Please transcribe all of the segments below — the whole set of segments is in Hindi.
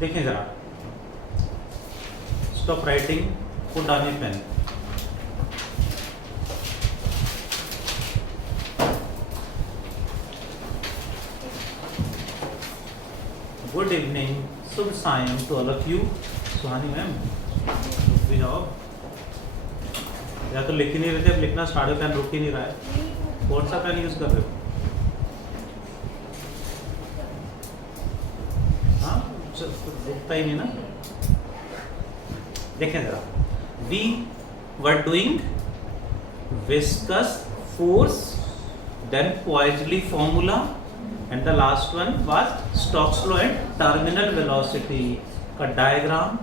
देखें जरा, stop writing, put down your pen. Good evening, शुभ सायं to all of you. Suhani ma'am भी जाओ, या तो लिख ही नहीं रहे थे, अब लिखना स्टार्ट हो, पेन रुक ही नहीं रहा है। कौन सा पेन यूज कर रहे हो? हाँ, रुकता ही नहीं ना। देखें जरा, we were doing viscous force, then Poiseuille formula, and the last one was Stokes law and terminal velocity का diagram,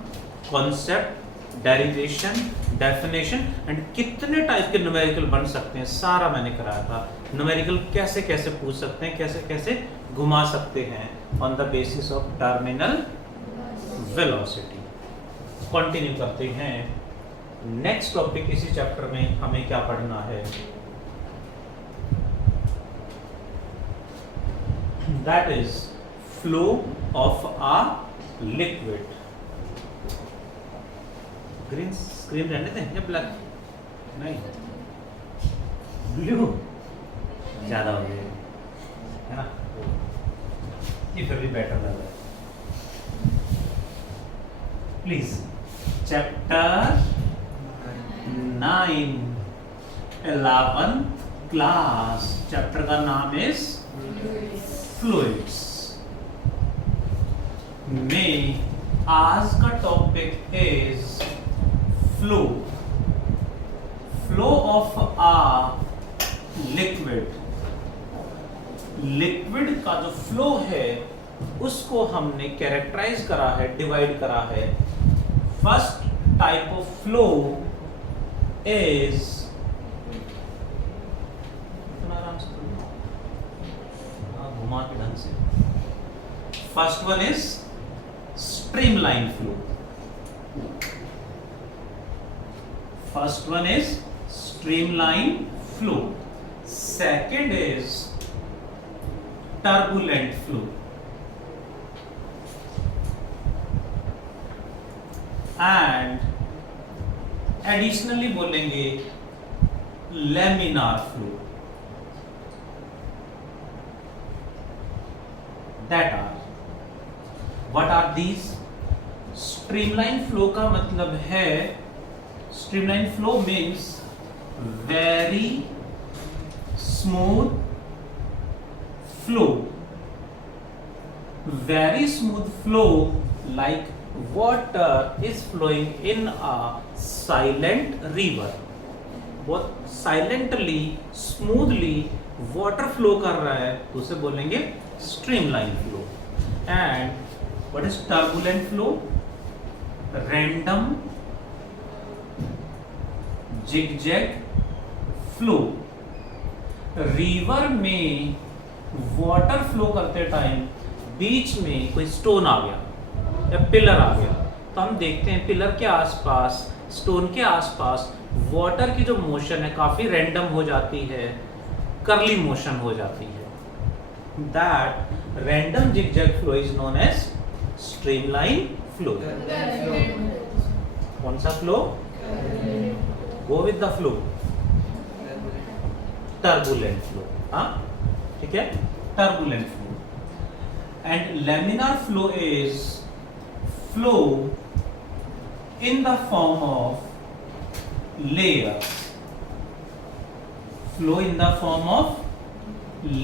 concept, derivation, definition and कितने टाइप के न्यूमेरिकल बन सकते हैं सारा मैंने कराया था। न्यूमेरिकल कैसे कैसे पूछ सकते हैं, कैसे कैसे घुमा सकते हैं on the basis of terminal velocity. Continue करते हैं। नेक्स्ट टॉपिक, इसी चैप्टर में हमें क्या पढ़ना है? That is flow of a liquid. Green screen रहने दें या ब्लैक? नहीं, ब्लू ज्यादा हो गया है ना, ये फिर भी बेटर लग रहा है। Please, chapter 9 11th class, chapter का नाम इज फ्लूइड्स। में आज का topic is flow, flow of a liquid. Liquid का जो फ्लो है उसको हमने कैरेक्टराइज करा है, डिवाइड करा है। First type of flow is, घुमा के ढंग से, first one is streamline flow. First one is streamline flow, second is turbulent flow, and additionally बोलेंगे laminar flow. That are, what are these? Streamline flow का मतलब है, streamline flow means very smooth flow, very smooth flow, like water is flowing in a silent river. बहुत silently, smoothly water flow कर रहा है तो उसे बोलेंगे streamline flow. And what is turbulent flow? Random zigzag flow. River में वाटर फ्लो करते टाइम बीच में कोई स्टोन आ गया या पिलर आ गया तो हम देखते हैं पिलर के आसपास, स्टोन के आसपास वाटर की जो मोशन है काफी रैंडम हो जाती है, कर्ली मोशन हो जाती है। That random zigzag flow is known as streamline flow. कौन सा flow? Go with the flow. Turbulent flow. हाँ, ठीक है? Turbulent flow. And laminar flow is flow in the form of layers. Flow in the form of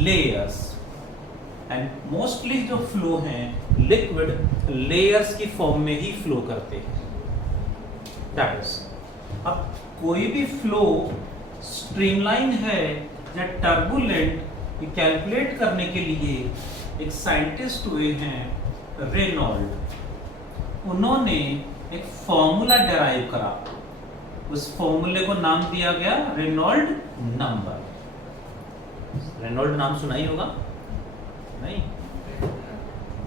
layers. And mostly जो फ्लो हैं लिक्विड लेयर्स की फॉर्म में ही फ्लो करते हैं। दैट इज, अब कोई भी फ्लो स्ट्रीमलाइन है या टर्बुलेंट, ये कैलकुलेट करने के लिए एक साइंटिस्ट हुए हैं रेनॉल्ड। उन्होंने एक फॉर्मूला डेराइव करा, उस फॉर्मूले को नाम दिया गया रेनॉल्ड नंबर। रेनॉल्ड नाम सुना ही होगा नहीं?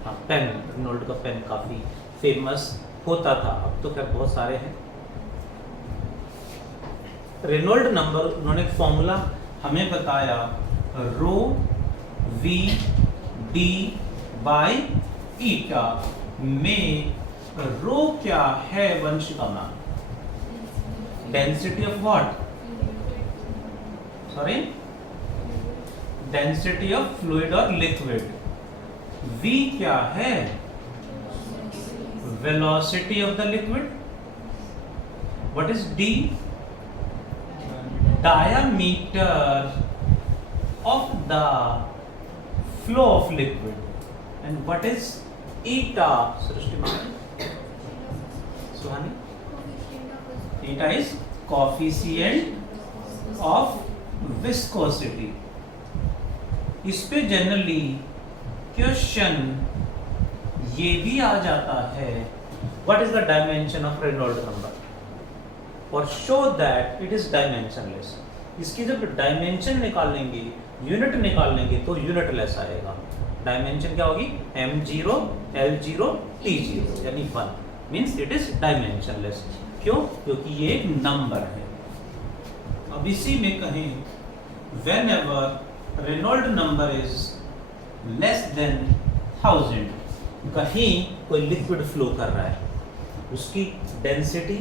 हाँ, पेन, रेनॉल्ड का पेन काफी फेमस होता था, अब तो खैर बहुत सारे हैं। रेनॉल्ड नंबर, उन्होंने एक फॉर्मूला हमें बताया, रो वी डी बाई ईटा में रो क्या है Vanshika ma'am? Density of what? Sorry, density of fluid और लिक्विड। v क्या है? Velocity of the liquid. What is d? diameter of the flow of liquid. And what is eta? Srishti Ma'am? Suhani? Eta is coefficient of viscosity. इस पे जनरली क्वेश्चन ये भी आ जाता है, what is the dimension of Reynold number, और show that it is dimensionless. इसकी जब डायमेंशन निकालेंगे, यूनिट निकालेंगे, तो यूनिट लेस आएगा। डायमेंशन क्या होगी? m0 l0 t0 यानी 1 मींस इट इज डायमेंशनलेस। क्यों? क्योंकि ये एक नंबर है। अब इसी में कहें whenever Reynold number is less than 1000, कहीं कोई लिक्विड फ्लो कर रहा है, उसकी density,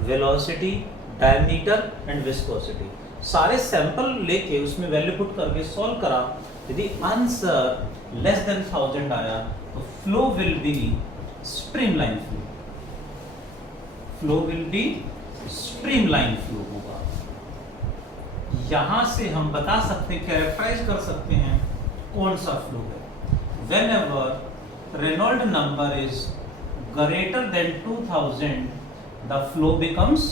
velocity, diameter and viscosity सारे सैंपल लेके उसमें वैल्यू पुट करके सॉल्व करा, यदि आंसर लेस देन 1000 आया तो flow will be streamline flow. Flow will be streamline flow होगा। यहां से हम बता सकते हैं, कैरेक्टराइज कर सकते हैं कौन सा फ्लो है। Whenever Reynold number is greater than 2000 the flow becomes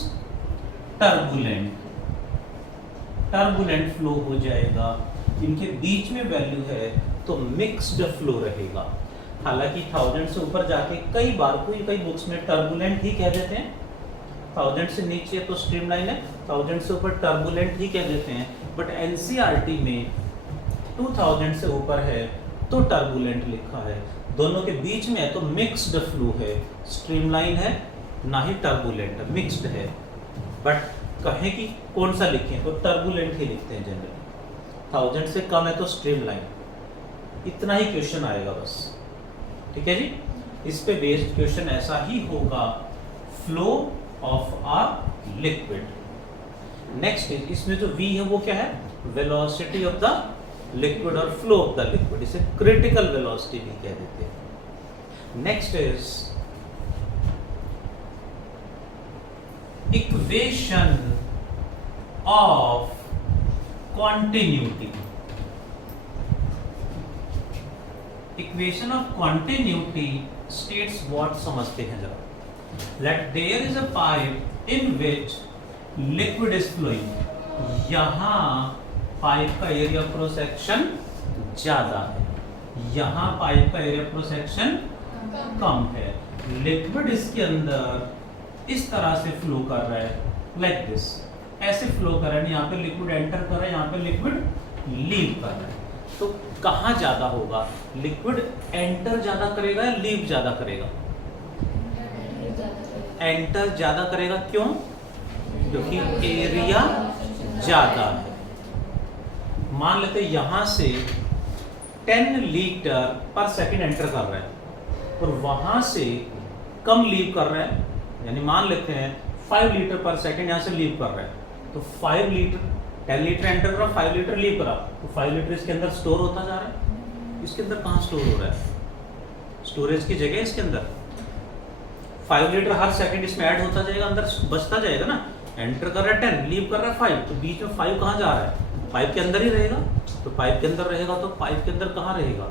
turbulent. Turbulent flow हो जाएगा। इनके बीच में वैल्यू है तो मिक्स्ड फ्लो रहेगा। हालांकि 1000 से ऊपर जाके कई बार कई बुक्स में टर्बुलेंट ही कह देते हैं। 1000 से नीचे तो स्ट्रीमलाइन है, 1000 से ऊपर टर्बुलेंट ही कह देते हैं। बट एनसीईआरटी में 2000 से ऊपर है तो टर्बुलेंट लिखा है, दोनों के बीच में है तो मिक्स्ड फ्लो है। स्ट्रीमलाइन है ना ही टर्बुलेंट, मिक्स्ड है। बट कहें कि कौन सा लिखें तो टर्बुलेंट ही लिखते हैं जनरली। 1000 से कम है तो स्ट्रीमलाइन। इतना ही क्वेश्चन आएगा बस, ठीक है जी। इस पे बेस्ड क्वेश्चन ऐसा ही होगा, flow of a liquid. Next इसमें जो v है वो क्या है? वेलोसिटी ऑफ द लिक्विड और फ्लो ऑफ द लिक्विड, इसे क्रिटिकल वेलोसिटी भी कह देते हैं। Next is equation of continuity. Equation of continuity states what, समझते हैं जरा। Let there is a pipe in which liquid is flowing. यहाँ पाइप का एरिया क्रॉस सेक्शन ज्यादा है, यहाँ पाइप का एरिया क्रॉस सेक्शन कम है। लिक्विड इसके अंदर इस तरह से फ्लो कर रहा है, लाइक दिस, ऐसे फ्लो कर रहा है। यहाँ पे लिक्विड एंटर कर रहा है, यहाँ पे लिक्विड लीव कर रहा है। तो कहाँ ज्यादा होगा? लिक्विड एंटर ज्यादा करेगा या लीव ज्यादा करेगा? एंटर ज्यादा करेगा। क्यों? क्योंकि एरिया ज्यादा है। मान लेते यहां से 10 लीटर पर सेकंड एंटर कर रहा है और वहां से कम लीव कर रहा है, यानी मान लेते हैं 5 लीटर पर सेकंड यहां से लीव कर रहा है, तो 5 लीटर 10 लीटर एंटर करा, 5 लीटर लीव करा, तो 5 लीटर इसके अंदर स्टोर होता जा रहा है। इसके अंदर कहाँ स्टोर हो रहा है? स्टोरेज की जगह इसके अंदर 5 लीटर हर सेकंड इसमें ऐड होता जाएगा, अंदर बचता जाएगा ना। एंटर कर रहा है 10, लीव कर रहा है 5, तो बीच में 5 कहाँ जा रहा है? पाइप के अंदर ही रहेगा। तो पाइप के अंदर रहेगा तो पाइप के अंदर कहाँ रहेगा?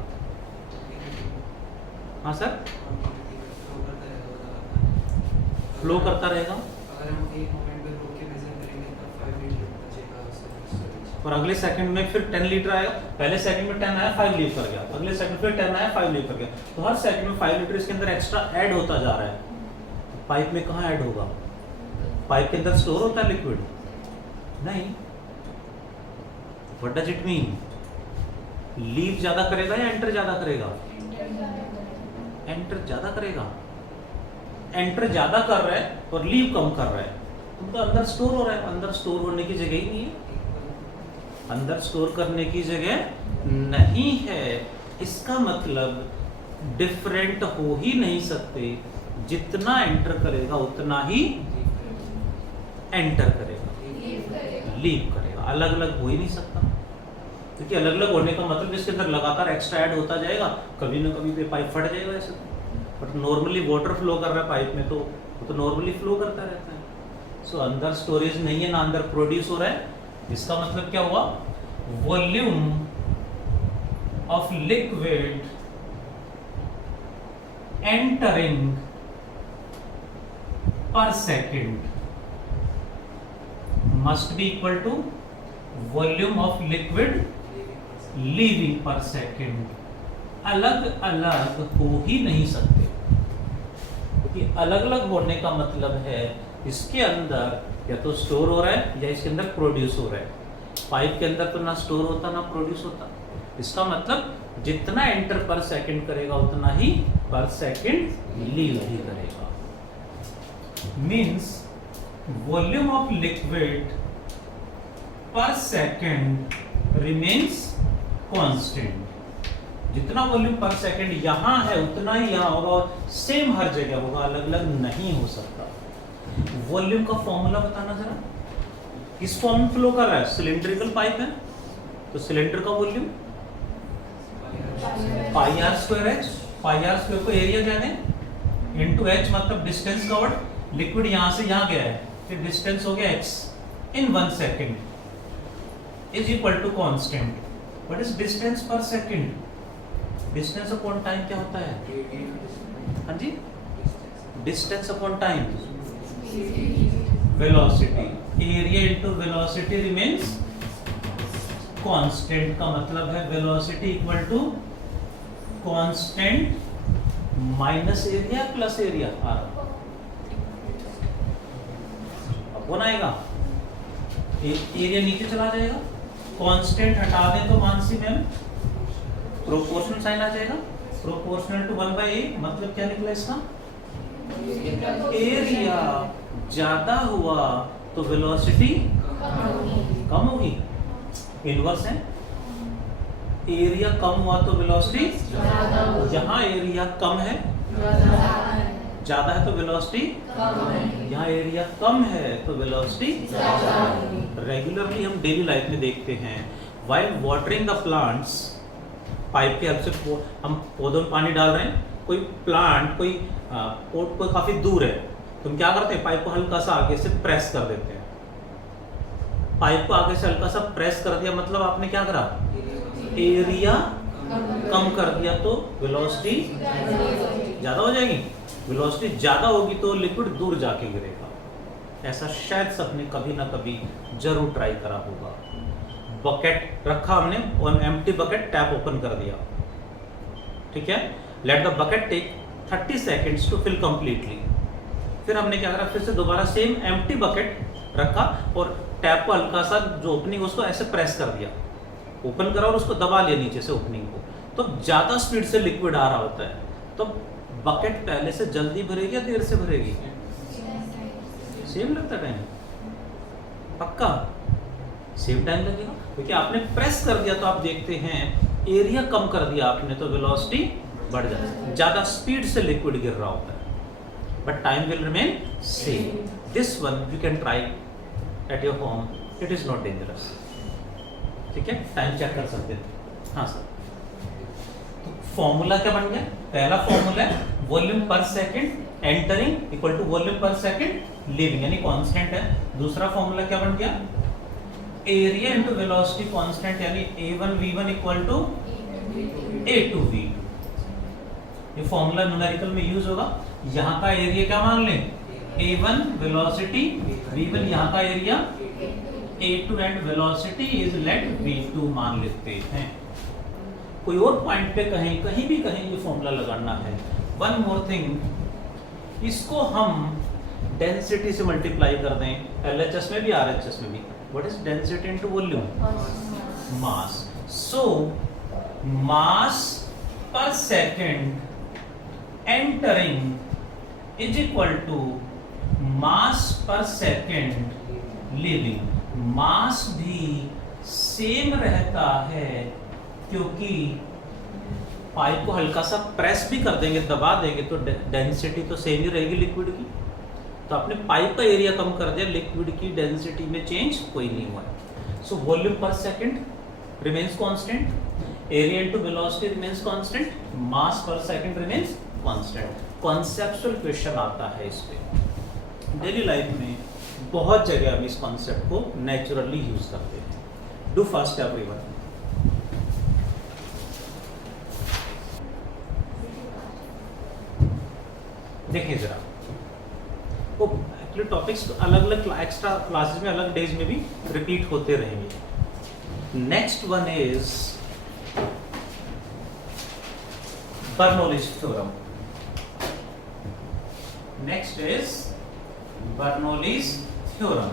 हाँ सर, फ्लो करता रहेगा। अगर हम एक मोमेंट पे रोक के मेजर करेंगे तो 5 लीटर बचेगा उससे। और अगले सेकंड में फिर 10 लीटर आएगा। पहले सेकंड में 10 आया, 5 लीव कर गया, अगले सेकंड फिर 10 आया, 5 लीव कर गया। तो हर सेकंड में 5 लीटर इसके अंदर एक्स्ट्रा ऐड होता जा रहा है। पाइप में कहाँ ऐड होगा? पाइप के अंदर स्टोर होता है लिक्विड? नहीं। What does it mean? Leave ज्यादा करेगा या एंटर ज्यादा करेगा? एंटर ज्यादा करेगा। एंटर ज्यादा कर रहा है और लीव कम कर रहा है, तो अंदर स्टोर हो रहा है। अंदर स्टोर होने की जगह ही नहीं है, अंदर स्टोर करने की जगह नहीं है। इसका मतलब डिफरेंट हो ही नहीं सकते, जितना एंटर करेगा उतना ही एंटर करेगा, लीव करेगा, अलग अलग हो ही नहीं सकता। क्योंकि अलग अलग होने का मतलब इसके अंदर लगातार एक्स्ट्रा ऐड होता जाएगा, कभी ना कभी पाइप फट जाएगा ऐसे। बट नॉर्मली वाटर फ्लो कर रहा है पाइप में, तो वो तो नॉर्मली फ्लो करता रहता है। सो अंदर स्टोरेज नहीं है ना अंदर प्रोड्यूस हो रहा है। इसका मतलब क्या हुआ, volume of liquid entering per second must be equal to volume of liquid leaving per second. अलग अलग हो ही नहीं सकते, क्योंकि अलग अलग होने का मतलब है इसके अंदर या तो स्टोर हो रहा है या इसके अंदर प्रोड्यूस हो रहा है। पाइप के अंदर तो ना स्टोर होता ना प्रोड्यूस होता। इसका मतलब जितना एंटर पर सेकंड करेगा उतना ही पर सेकंड लीव भी करेगा। मींस वॉल्यूम ऑफ लिक्विड पर सेकंड रिमेन्स कांस्टेंट। जितना वॉल्यूम पर सेकंड यहां है उतना ही यहां होगा और सेम हर जगह होगा, अलग अलग नहीं हो सकता। वॉल्यूम का फॉर्मूला बताना जरा। किस फॉर्म में फ्लो कर रहा है, सिलिंड्रिकल पाइप है तो सिलेंडर का volume pi r square h. Pi r square को एरिया जाने इनटू एच मतलब डिस्टेंस कवर्ड। लिक्विड यहां से यहां गया है, फिर डिस्टेंस हो गया x in 1 second is equal to constant. What is distance per second? Distance upon time क्या होता है? हाँ जी, distance upon time velocity. Area into velocity remains constant का मतलब है velocity equal to constant minus area plus area. अब कौन आएगा? एरिया नीचे चला जाएगा, कांस्टेंट हटा दें तो मानसी मैम प्रोपोर्शनल साइन आ जाएगा। प्रोपोर्शनल टू 1/a मतलब क्या निकला इसका? एरिया ज्यादा हुआ तो वेलोसिटी कम होगी। इनवर्स है, एरिया कम हुआ तो वेलोसिटी, यहाँ एरिया कम है ज्यादा है तो वेलोसिटी, यहाँ एरिया कम है तो वेलोसिटी। रेगुलरली हम डेली लाइफ में देखते हैं, while watering the plants, pipe के हेल्प से हम पौधों में पानी डाल रहे हैं। कोई प्लांट कोई पोट कोई काफी दूर है, तुम क्या करते हैं, पाइप को हल्का सा आगे से प्रेस कर देते हैं। पाइप को आगे से हल्का सा प्रेस कर दिया मतलब आपने क्या करा, एरिया कम कर दिया तो वेलोसिटी ज्यादा हो जाएगी। वेलोसिटी ज्यादा होगी तो लिक्विड दूर जाके गिरेगा। ऐसा शायद सबने कभी ना कभी जरूर ट्राई करा होगा। बकेट रखा हमने और एम्प्टी बकेट, टैप ओपन कर दिया, ठीक है। Let the bucket take 30 seconds to fill completely. फिर हमने क्या करा, फिर से दोबारा सेम एम्प्टी बकेट रखा और टैप को हल्का सा जो ओपनिंग उसको ऐसे प्रेस कर दिया, ओपन करा और उसको दबा लिया नीचे से ओपनिंग को। तो ज्यादा स्पीड से लिक्विड आ रहा होता है, तो बकेट पहले से जल्दी भरेगी या देर से भरेगी? सेम लगता टाइम, पक्का सेम टाइम लगेगा, क्योंकि आपने प्रेस कर दिया तो आप देखते हैं एरिया कम कर दिया आपने तो वेलोसिटी बढ़ जाती है। ज्यादा स्पीड से लिक्विड गिर रहा होता है, but time will remain same. This one you can try at your home, it is not dangerous, ठीक है। टाइम चेक कर सकते हैं। हाँ सर, तो फॉर्मूला क्या बन गया? पहला फॉर्मूला है volume per second entering equal to volume per second leaving, यानी कांस्टेंट है। दूसरा फॉर्मूला क्या बन गया? एरिया इनटू वेलोसिटी कांस्टेंट, यानी a1 v1 equal to a2 v2। ये फॉर्मूला न्यूमेरिकल में यूज होगा। यहाँ का एरिया क्या मान लें? a1 वेलोसिटी, v1 यहाँ का area, a2 and velocity is let v2 मान लेते हैं। कोई और पॉइंट पे कहीं कहीं भी कहीं ये फॉर्मूला लगाना है। वन मोर थिंग, इसको हम डेंसिटी से मल्टीप्लाई कर दें, LHS में भी RHS में भी। What is density into volume? Mass. So mass per second entering is equal to mass per second leaving. मास भी सेम रहता है क्योंकि पाइप को हल्का सा प्रेस भी कर देंगे, दबा देंगे, तो डेंसिटी तो सेम ही रहेगी लिक्विड की। तो आपने पाइप का एरिया कम कर दिया, लिक्विड की डेंसिटी में चेंज कोई नहीं हुआ है। So volume per second remains constant, area into velocity remains constant, mass per second remains constant. Conceptual question आता है इस पे। डेली लाइफ में बहुत जगह हम इस कॉन्सेप्ट को नेचुरली यूज करते हैं। Do fast everyone. देखिए जरा, वो एक्चुअली टॉपिक्स अलग अलग एक्स्ट्रा क्लासेस में अलग डेज में भी रिपीट होते रहेंगे। Next one is Bernoulli's theorem. Next is Bernoulli's theorem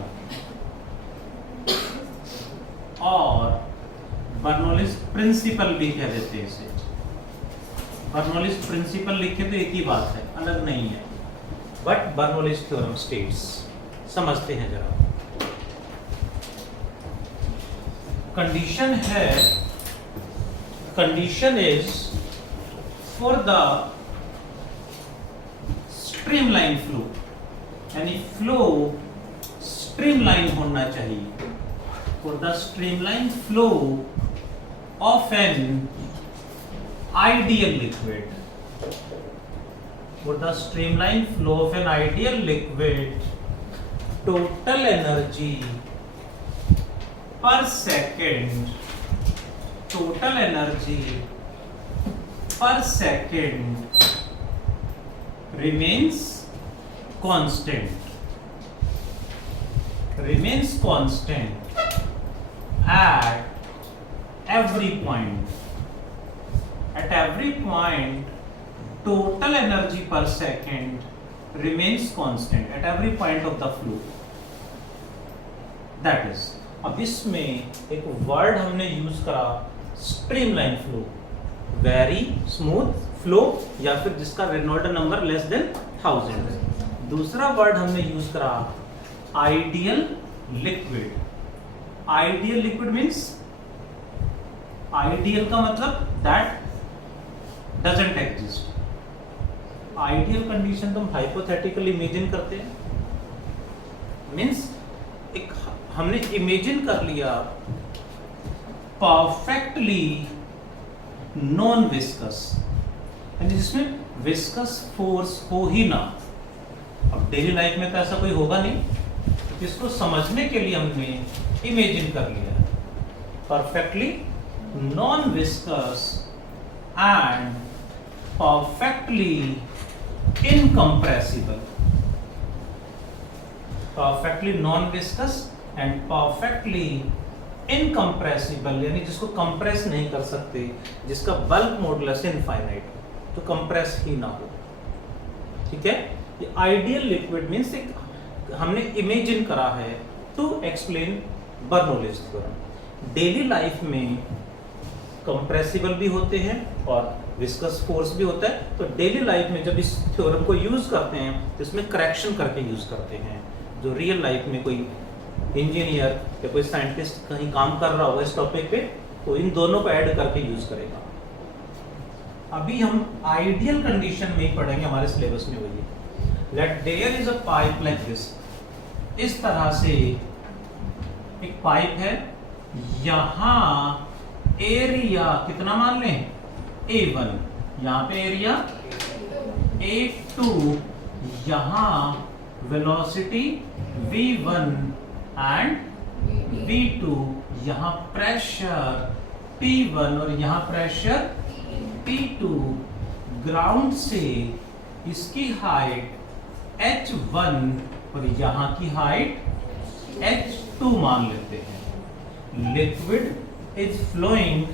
और बर्नौलीज प्रिंसिपल भी कह देते हैं इसे। बर्नौलीज प्रिंसिपल लिखे तो एक ही बात है, अलग नहीं है, बट बर्नौलीज थ्योरम स्टेट्स। समझते हैं जरा। कंडीशन है, condition is for the streamline flow, यानी फ्लो स्ट्रीमलाइन होना चाहिए। For the streamline flow of an ideal liquid, for the streamline flow of an ideal liquid, total energy per second, total energy per second remains constant, remains constant at every point. At every point, total energy per second remains constant at every point of the flow. That is, अब इसमें एक वर्ड हमने यूज करा streamline flow, very smooth flow, या फिर जिसका रेनॉल्ट नंबर लेस देन 1000। दूसरा वर्ड हमने यूज करा ideal liquid. Ideal liquid means, ideal का मतलब that doesn't exist. Ideal condition तो हम हाइपोथेटिकल इमेजिन करते हैं, मीन्स एक हमने इमेजिन कर लिया परफेक्टली नॉन विस्कस, यानी जिसमें विस्कस फोर्स हो ही ना। अब डेली लाइफ में तो ऐसा कोई होगा नहीं, इसको समझने के लिए हमने इमेजिन कर लिया perfectly non viscous and perfectly incompressible, perfectly non-viscous and perfectly incompressible, यानी जिसको कंप्रेस नहीं कर सकते, जिसका बल्क मॉडुलस इनफाइनाइट, तो कंप्रेस ही ना हो। ठीक है, ये आइडियल लिक्विड मीन्स एक हमने इमेजिन करा है to explain Bernoulli's theorem. Daily life में कंप्रेसिबल भी होते हैं और विस्कस फोर्स भी होता है, तो डेली लाइफ में जब इस थ्योरम को यूज करते हैं तो इसमें करेक्शन करके यूज करते हैं। जो रियल लाइफ में कोई इंजीनियर या कोई साइंटिस्ट कहीं काम कर रहा होगा इस टॉपिक पे, तो इन दोनों को ऐड करके यूज करेगा। अभी हम आइडियल कंडीशन में ही पढ़ेंगे, हमारे सिलेबस में वही। Let there is a pipe like this, इस तरह से एक पाइप है, यहां एरिया कितना मान लें, A1, यहाँ पे एरिया A2, यहाँ वेलोसिटी V1 एंड V2, यहाँ प्रेशर P1 और यहाँ प्रेशर P2। ग्राउंड से इसकी हाइट H1 और यहाँ की हाइट H2 मान लेते हैं। Liquid is flowing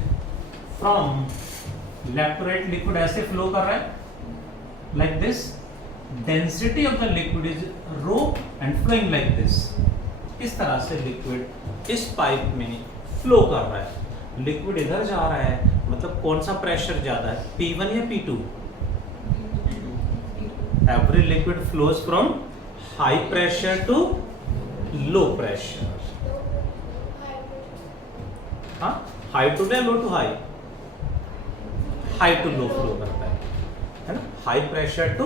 from left to right, liquid ऐसे फ्लो कर रहा है like this, density of the liquid is rho and flowing like this. इस तरह से लिक्विड इस पाइप में फ्लो कर रहा है। लिक्विड इधर जा रहा है, मतलब कौन सा प्रेशर ज्यादा है, P1 या P2? Every liquid flows from high pressure to low pressure. हाँ, high to low to high, high to low flow करता है ना, high pressure to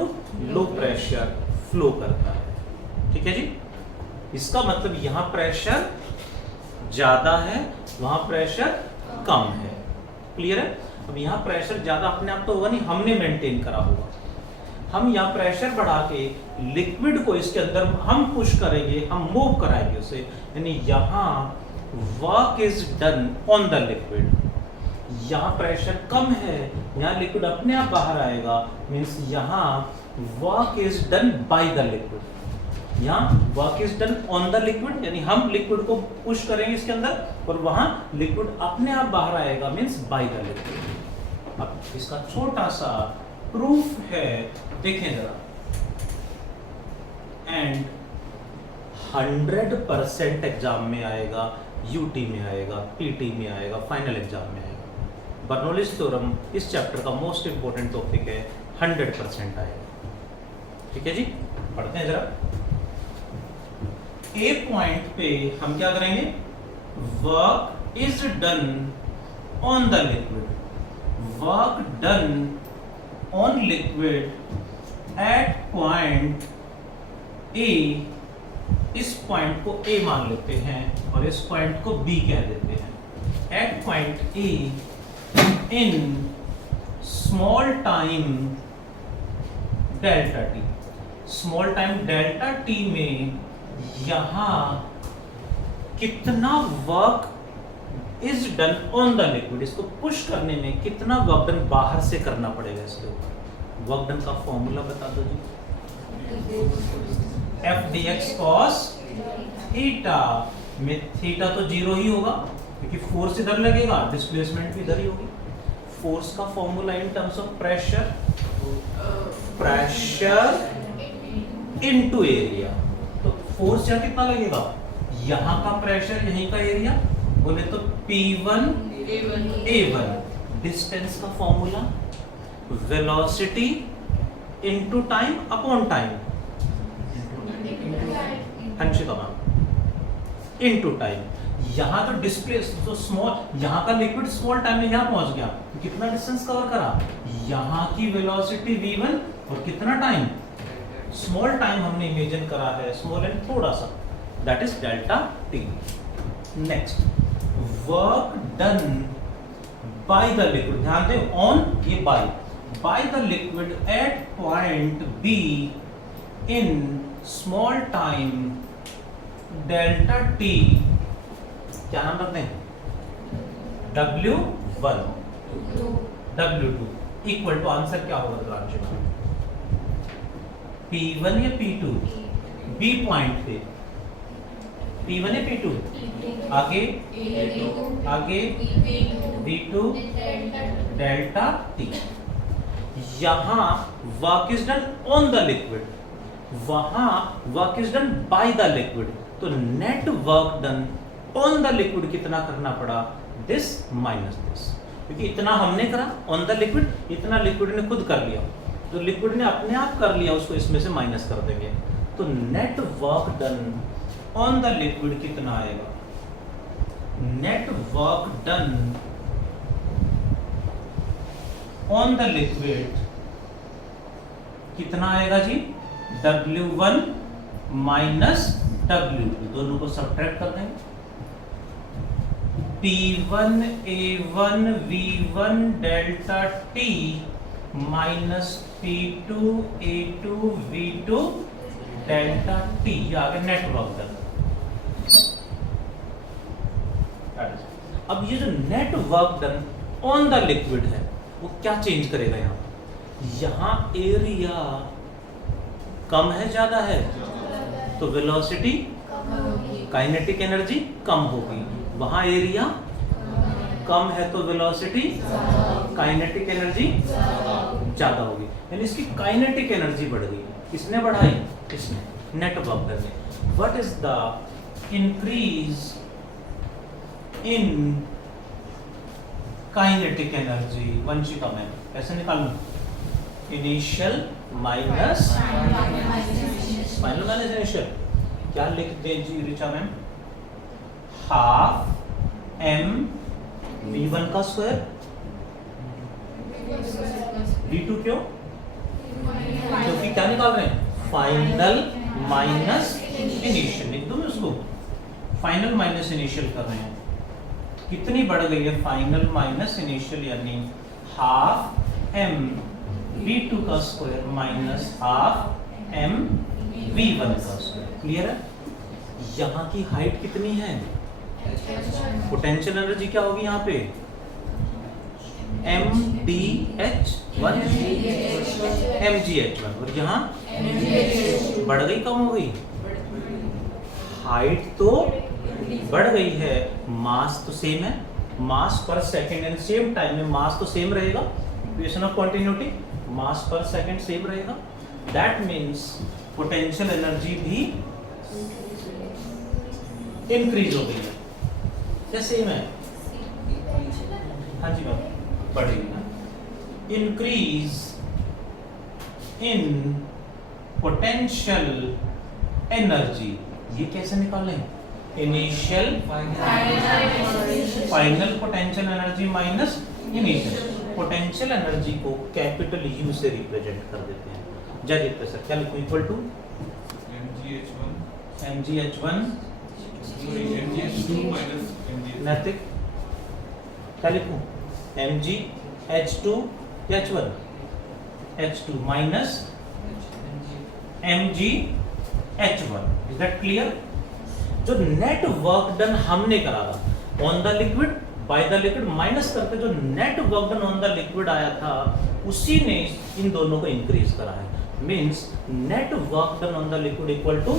low pressure flow करता है। ठीक है जी, इसका मतलब यहां प्रेशर ज्यादा है, वहां प्रेशर कम है। क्लियर है? अब यहाँ प्रेशर ज्यादा अपने आप तो होगा नहीं, हमने मेंटेन करा होगा। हम यहाँ प्रेशर बढ़ा के लिक्विड को इसके अंदर हम पुश करेंगे, हम मूव कराएंगे उसे, यानी यहाँ work is done on the liquid. यहाँ प्रेशर कम है, यहाँ लिक्विड अपने आप बाहर आएगा, मीन्स यहाँ work is done by the liquid. यहाँ work is done on the liquid, यानी हम लिक्विड को पुश करेंगे इसके अंदर और वहां लिक्विड अपने आप बाहर आएगा, मीन्स बाय द लिक्विड। अब इसका छोटा सा प्रूफ है, देखें जरा। एंड 100% एग्जाम में आएगा, यूटी में आएगा, पीटी में आएगा, फाइनल एग्जाम में आएगा। बर्नौलीज थ्योरम इस चैप्टर का मोस्ट इंपोर्टेंट टॉपिक है, 100% आएगा। ठीक है जी, पढ़ते हैं जरा। ए पॉइंट पे हम क्या करेंगे, work is done on the liquid, work done on liquid at point ए। इस पॉइंट को ए मान लेते हैं और इस पॉइंट को बी कह देते हैं। At point A in small time delta t, small time delta t में यहां कितना work is done on the liquid, इसको पुश करने में कितना वर्क डन बाहर से करना पड़ेगा इसके ऊपर। वर्क डन का फॉर्मूला बता दो जी। F D X cos theta में थीटा तो जीरो ही होगा क्योंकि फोर्स इधर लगेगा, डिस्प्लेसमेंट भी इधर ही होगी। फोर्स का formula in terms of pressure, pressure into area. तो फोर्स यहाँ कितना लगेगा, यहाँ का प्रेशर यहीं का एरिया, बोले तो P1 A1। डिस्टेंस का formula velocity into time upon time, Hanshika ma'am, into time. यहाँ तो डिस्प्लेस तो स्मॉल, यहाँ का लिक्विड स्मॉल टाइम में यहाँ पहुंच गया तो कितना डिस्टेंस कवर करा, यहाँ की वेलोसिटी v1 और कितना टाइम, स्मॉल टाइम हमने इमेजिन करा है, स्मॉल एंड थोड़ा सा, that is delta T. Next, work done by the liquid, ध्यान दें ऑन ये bye the liquid eight point be in small time delta T, क्या नाम रखते हैं, W1 W2 equal to, answer क्या होगा तो P1 या P2, B पॉइंट पे P1 या P2, आगे आगे V2 डेल्टा T। यहां work is done on the liquid, वहां work is done by the liquid, तो net work done on the liquid कितना करना पड़ा, दिस माइनस दिस, क्योंकि इतना हमने करा ऑन द लिक्विड, इतना लिक्विड ने खुद कर लिया, तो लिक्विड ने अपने आप कर लिया, उसको इसमें से माइनस कर देंगे, तो net work done on the liquid कितना आएगा, net work done on the liquid कितना आएगा जी, W1 माइनस W2, दोनों को सब्ट्रैक्ट कर देंगे। P1 A1 V1 delta T minus P2 A2 V2 delta T, ये आगे नेट वर्क डन। अब ये जो net work done on the liquid है वो क्या चेंज करेगा, यहाँ एरिया कम है ज्यादा है, तो वेलोसिटी काइनेटिक एनर्जी कम होगी, वहां एरिया कम है तो वेलोसिटी काइनेटिक एनर्जी ज्यादा होगी, यानी इसकी काइनेटिक एनर्जी बढ़ गई। किसने बढ़ाई, इसने, नेट वर्क डन ने। What is the increase in kinetic energy, Vanshika ma'am कैसे निकालूं, initial minus final minus initial, क्या लिख दें जी Richa ma'am, half m v1 का स्क्वायर V2 क्यों? क्योंकि क्या निकाल रहे हैं? Final minus initial. लिख दूं मैं उसको? फाइनल माइनस इनिशियल कर रहे हैं। कितनी बढ़ गई है? फाइनल माइनस इनिशियल, यानी हाफ m v2 का square minus half m v1 का स्क्वायर। क्लियर है? यहाँ की हाइट कितनी है? पोटेंशियल एनर्जी क्या होगी यहाँ पे? mdh1 mgh1। और यहाँ बढ़ गई कम हो गई? हाइट तो बढ़ गई है, मास तो सेम है। मास per second and same time में मास तो सेम रहेगा। Equation of continuity, mass per second same रहेगा। दैट मींस पोटेंशियल एनर्जी भी इंक्रीज हो गई है। क्या सेम है? हाँ जी मैम, बढ़ेगी ना। इंक्रीज इन पोटेंशियल एनर्जी, ये कैसे निकालें? Initial final potential energy minus initial. Potential energy को कैपिटल यू से रिप्रेजेंट कर देते हैं। जैसे सर क्या लिखूं? इक्वल टू mgh1 नैतिक, क्या लिखूं? mgh2 h1 h2 minus mgh1। Is that clear? जो नेट वर्क डन हमने करा था on the liquid bye the liquid, minus करके जो net work done on the liquid आया था, उसी ने इन दोनों को इंक्रीज करा है। Means net work done on the liquid equal to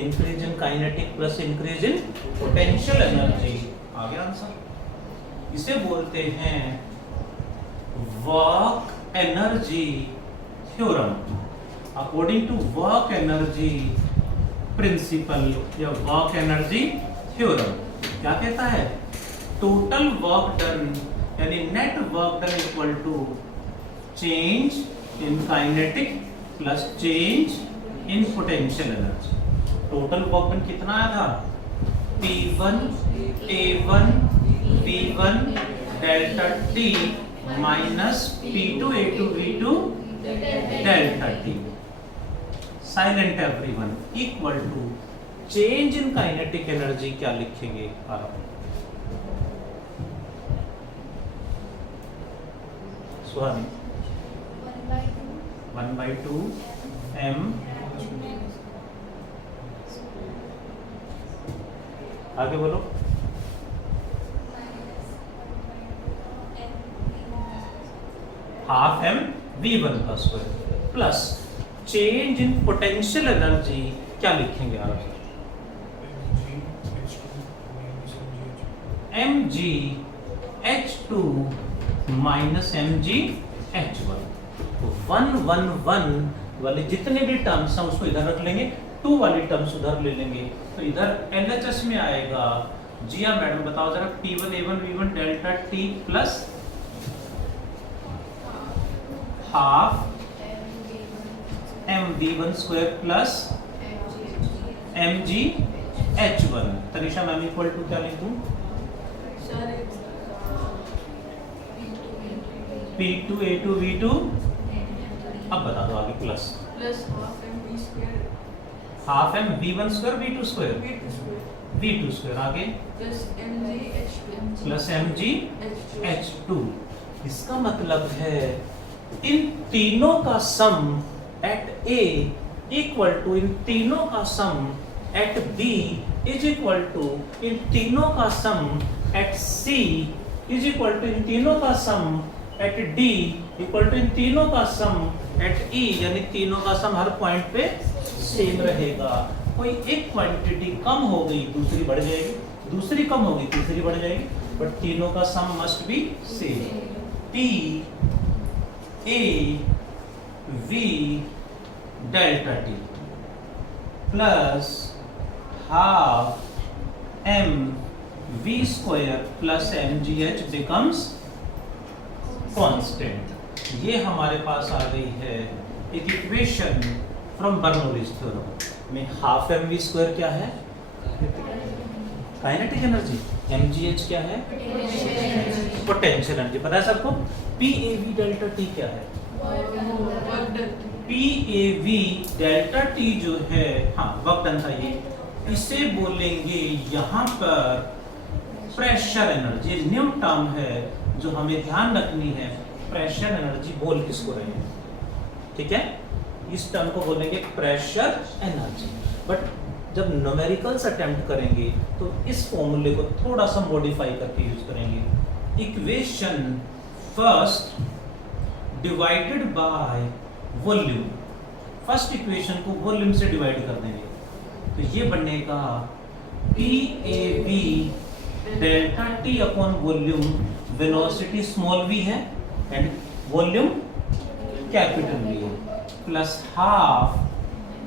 increase in kinetic plus increase in potential energy. आ गया आंसर? इसे बोलते हैं work energy theorem. According to work energy principle या वर्क एनर्जी थ्योरम क्या कहता है? टोटल वर्क डन यानी net work done equal to change in kinetic plus change in potential energy. Total work done कितना आया था? P1 A1 B1 delta T minus P2 A2 V2 delta T। Silent everyone equal to change in kinetic energy क्या लिखेंगे? सुहानी 1/2 m, आगे बोलो। हाफ m v1 का square plus change in potential energy क्या लिखेंगे आप? mgh2 minus mgh1। 1 1 1 वाले जितने भी टर्म्स हैं उसको इधर रख लेंगे, 2 वाली टर्म्स उधर ले लेंगे, तो इधर LHS में आएगा। जिया मैडम बताओ जरा, P1 A1 V1 delta T plus half mv1 square plus mgh1। Tanisha ma'am equal to क्या लिखूं? P2 A2 V2। अब बता दो आगे। Plus half m v1 square V2 square V2 square आगे प्लस mgh2। इसका मतलब है इन तीनों का sum at A equal to इन तीनों का sum at B is equal to इन तीनों का sum at C is equal to इन तीनों का sum eight D equal to इन तीनों का सम एट E। यानी तीनों का सम हर पॉइंट पे सेम रहेगा। कोई एक क्वांटिटी कम हो गई दूसरी बढ़ जाएगी, दूसरी कम होगी तीसरी बढ़ जाएगी, बट तीनों का sum must be same. P A V delta T plus half m v square plus mgh becomes constant. ये हमारे पास आ गई है एक इक्वेशन फ्रॉम बर्नौलीज थ्योरम में। हाफ m v स्क्वायर क्या है? Kinetic energy. mgh क्या है? Potential energy. पता है सबको? PAV डेल्टा T क्या है? PAV डेल्टा T जो है, हाँ वर्क डन था ये, इसे बोलेंगे यहाँ पर प्रेशर एनर्जी। न्यू टर्म है जो हमें ध्यान रखनी है। प्रेशर एनर्जी बोल किसको रहे हैं? ठीक है, इस टर्म को बोलेंगे प्रेशर एनर्जी। बट जब न्यूमेरिकल्स अटेम्प्ट करेंगे तो इस फॉर्मूले को थोड़ा सा मॉडिफाई करके यूज करेंगे। Equation first divided by volume, first equation को वॉल्यूम से डिवाइड कर देंगे तो ये बनेगा PAV delta T upon volume. Velocity small v है एंड वॉल्यूम कैपिटल V है, plus half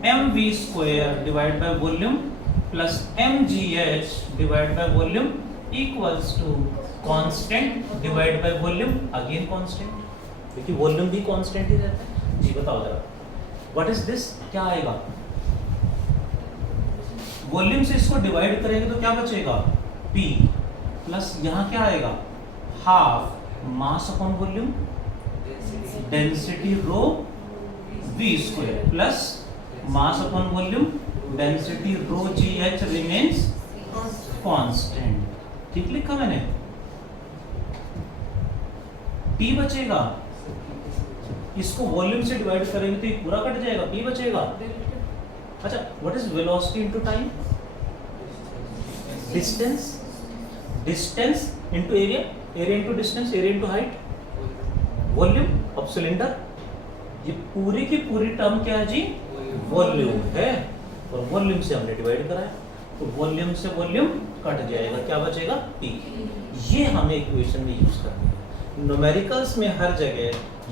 mv square divide by volume plus mgh divide by volume equals to constant divide by volume, again constant, क्योंकि वॉल्यूम भी कांस्टेंट ही रहता है। जी बताओ जरा, व्हाट इज दिस? क्या आएगा? वॉल्यूम से इसको डिवाइड करेंगे तो क्या बचेगा? P प्लस यहाँ क्या आएगा? Half mass upon volume density rho v square plus mass upon volume density rho gh remains constant. ठीक लिखा मैंने? P बचेगा, इसको वॉल्यूम से डिवाइड करेंगे तो ये पूरा कट जाएगा, P बचेगा। अच्छा, what is velocity into time? Distance, distance into area, area into distance, area into height, volume of cylinder. ये पूरी की पूरी टर्म क्या है जी? वॉल्यूम है, और वॉल्यूम से हमने डिवाइड करा है तो वॉल्यूम से वॉल्यूम कट जाएगा, क्या बचेगा? P। ये हमें इक्वेशन में यूज करनी है। न्यूमेरिकल्स में हर जगह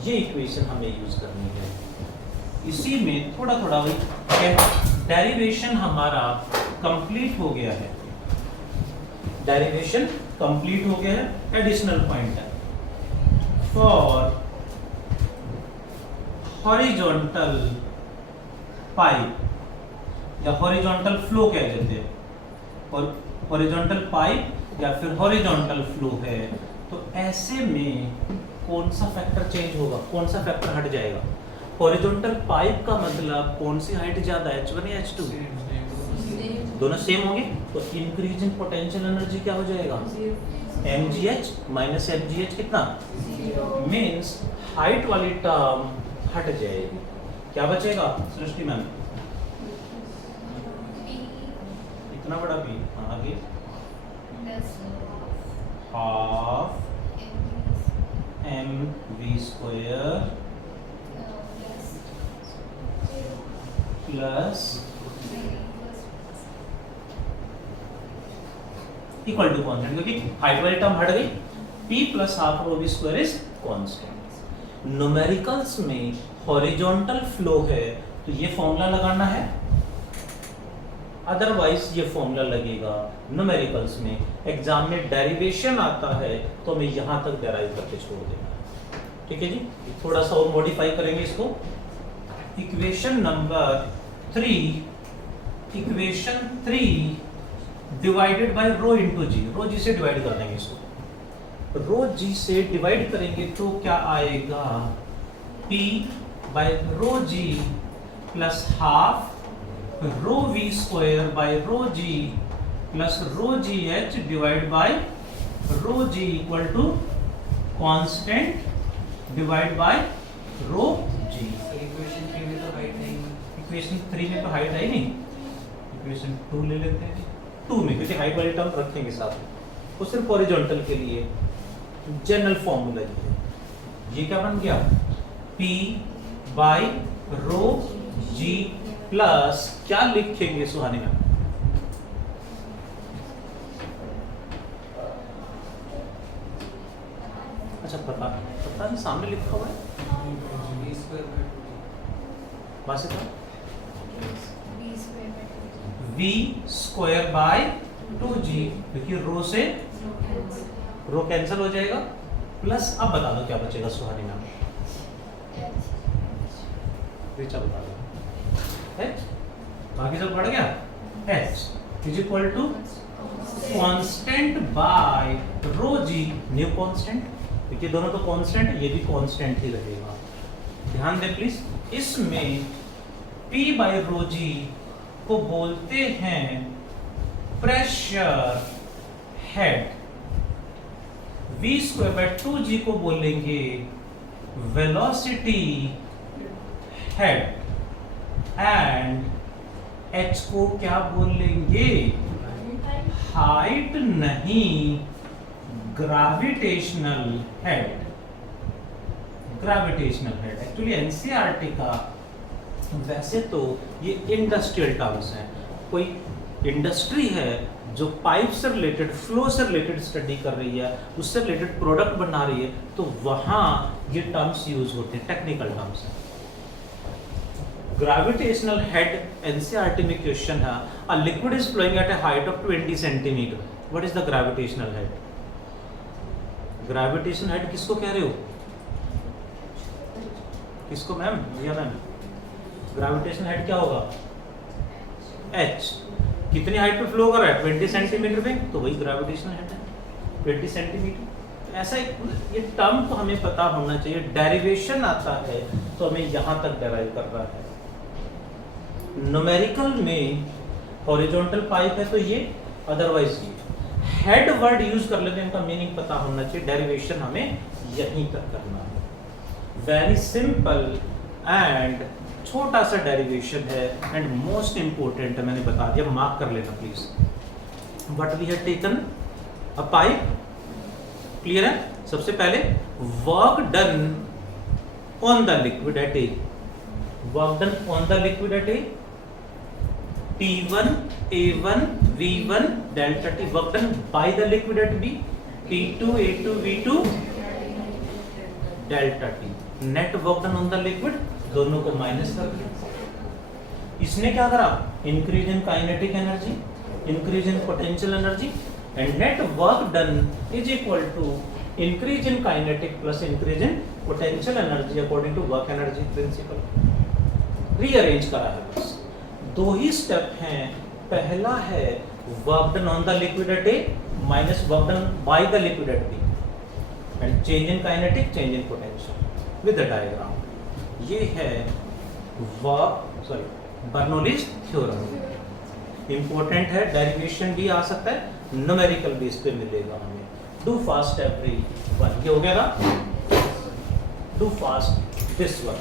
ये इक्वेशन हमें यूज करनी है। इसी में थोड़ा थोड़ा डेरिवेशन हमारा कंप्लीट हो गया है, डेरिवेशन कंप्लीट हो गया है। एडिशनल पॉइंट है फॉर हॉरिजॉन्टल पाइप या हॉरिजॉन्टल फ्लो कह देते हैं, और हॉरिजॉन्टल पाइप या फिर हॉरिजॉन्टल फ्लो है तो ऐसे में कौन सा फैक्टर चेंज होगा, कौन सा फैक्टर हट जाएगा? हॉरिजॉन्टल पाइप का मतलब कौन सी हाइट ज्यादा है, H1 या H2? दोनों सेम होंगे तो इंक्रीज इन पोटेंशियल एनर्जी क्या हो जाएगा? mgh माइनस mgh कितना? मीन्स हाइट वाली टर्म हट जाएगी, क्या बचेगा सृष्टि मैम? इतना बड़ा P, आगे half mv square plus equal to constant, क्योंकि हाइट वाली टर्म हट गई। P plus half rho v square is constant. Numericals में हॉरिजॉन्टल फ्लो है तो ये फॉर्मूला लगाना है, अदरवाइज ये फॉर्मूला लगेगा न्यूमेरिकल्स में। एग्जाम में डेरिवेशन आता है तो हमें यहां तक डेराइव करके छोड़ देना है। ठीक है जी, थोड़ा सा और मॉडिफाई करेंगे इसको। Equation number 3, equation 3 divided by rho into g, rho g से डिवाइड कर देंगे इसको। रो जी से डिवाइड करेंगे तो क्या आएगा? P by rho g plus half rho v square by rho g plus rho g h divide by rho g equal to constant divide by rho g. Equation 3 में तो हाइट नहीं, इक्वेशन 3 में तो हाइट है ही नहीं, इक्वेशन 2 ले लेते हैं। 2 में क्योंकि हाइट वाली टर्म रखेंगे साथ में, वो सिर्फ हॉरिजॉन्टल के लिए जनरल फॉर्मूला ये है। ये क्या बन गया? P by rho g plus क्या लिखेंगे सुहानी मैम? अच्छा पता नहीं, सामने लिखा हुआ है v स्क्वायर बाय 2g। बस इतना v स्क्वायर बाय 2g, क्योंकि रो से रो कैंसिल हो जाएगा, प्लस अब बता दो क्या बचेगा सुहानी मैम? रीचा बता दो। H बाकी सब बढ़ गया, H is equal to constant by rho g, new constant, क्योंकि दोनों तो कांस्टेंट है, ये भी कांस्टेंट ही रहेगा। ध्यान दें प्लीज, इसमें P बाय रो जी को बोलते हैं pressure head, V square bye 2G को बोलेंगे वेलोसिटी हेड, एंड H को क्या बोलेंगे? हाइट नहीं, gravitational head. Gravitational head actually NCERT का, वैसे तो ये इंडस्ट्रियल टर्म्स हैं, कोई इंडस्ट्री है जो पाइप से रिलेटेड, फ्लो से रिलेटेड स्टडी कर रही है, उससे रिलेटेड प्रोडक्ट बना रही है, तो वहां ये टर्म्स यूज होते हैं, टेक्निकल टर्म्स हैं। ग्रेविटेशनल हेड एनसीईआरटी में क्वेश्चन है, a liquid is flowing at a height of 20 centimetre, what is the gravitational head? Gravitational head किसको कह रहे हो? किसको मैम? भैया मैम, ग्रेविटेशनल हेड क्या होगा? H। कितनी हाइट पे फ्लो कर रहा है? 20 सेंटीमीटर पे, तो वही ग्रेविटेशनल हेड है, 20 सेंटीमीटर। ऐसा ये टर्म तो हमें पता होना चाहिए, डेरिवेशन आता है तो हमें यहां तक डेराइव कर रहा है। न्यूमेरिकल में हॉरिजॉन्टल पाइप है तो ये, अदरवाइज ये। हेड वर्ड यूज कर लेते हैं, इनका मीनिंग पता होना चाहिए, डेरिवेशन हमें यहीं तक करना है। वेरी सिंपल एंड छोटा सा डेरिवेशन है एंड मोस्ट इंपोर्टेंट है, मैंने बता दिया, मार्क कर लेना please. But we have taken a pipe, clear है? सबसे पहले work done on the liquid at A, work done on the liquid at A, T1 A1 V1 delta T, work done by the liquid at B, T2 A2 V2 delta T, net work done on the liquid, दोनों को माइनस कर दिया। इसने क्या करा? Increase in kinetic energy, increase in potential energy, and net work done is equal to increase in kinetic plus increase in potential energy according to work energy principle. Rearrange करा है बस, दो ही स्टेप हैं। पहला है work done on the liquid at A minus work done by the liquid at B, and change in kinetic, change in potential with the diagram. ये है बर्नौलीज थ्योरम। इंपॉर्टेंट है, डेरिवेशन भी आ सकता है, न्यूमेरिकल बेस पे मिलेगा हमें। डू फास्ट एवरी वन, ये हो गया ना? Do fast this one.